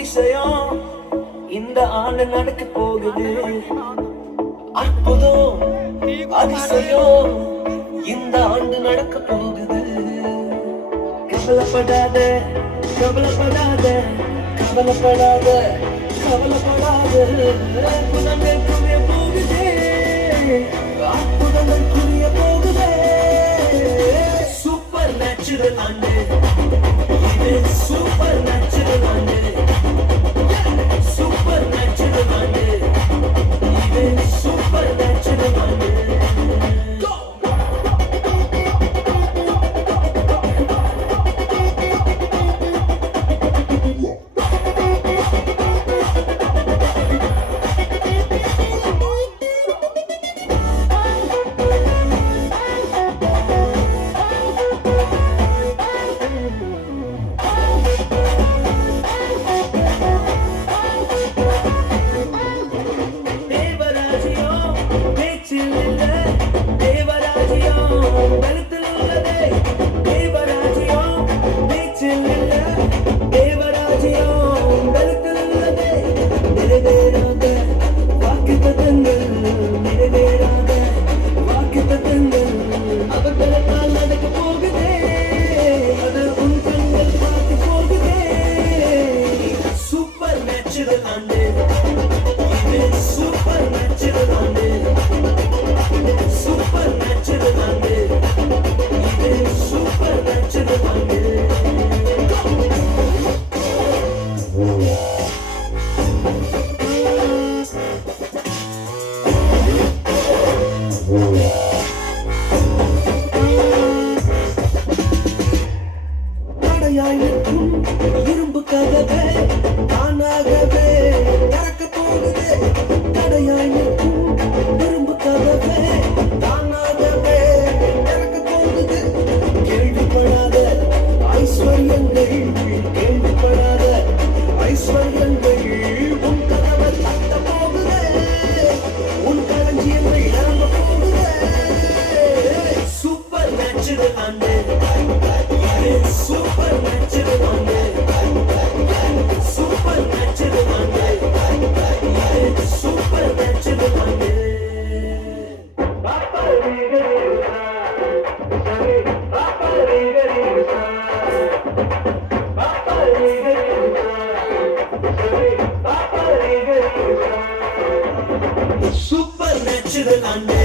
அதிசயம் இந்த ஆண்டு நடக்க போகுது. அற்புதம் அதிசயம் இந்த ஆண்டு நடக்க போகுது. கவலைப்படாத கவலைப்படாத கவலைப்படாத கவலைப்படாத. அற்புதங்கள் புரிய போகுதே, அற்புதங்கள் புரிய போகுதே. சூப்பர் நேச்சுரல் ஆண்டு இது, சூப்பர் நேச்சுரல் ஆண்டு, சூப்பர் நேச்சுரல் ஆண்டு இது, சூப்பர் நேச்சுரல் ஆண்டு. இரும்பு கதவே தானாகவே திறக்க போகுது. தடையாய் நிற்கும் இரும்பு கதவே தானாகவே திறக்க போகுது. கேள்விப்படாத ஐஸ்வர்யங்கள், கேள்விப்படாத ஐஸ்வர்யங்கள் உன் கதவை தட்ட போகுது. உன் களஞ்சியங்கள் இறங்க போகுது. சூப்பர் நேச்சுரல் ஆண்டு, சூப்பர் நேச்சுரல் ஆண்டு, சூப்பர் நேச்சுரல் ஆண்டு, சூப்பர் நேச்சுரல் ஆண்டு. சூப்பர் நேச்சுரல் ஆண்டு.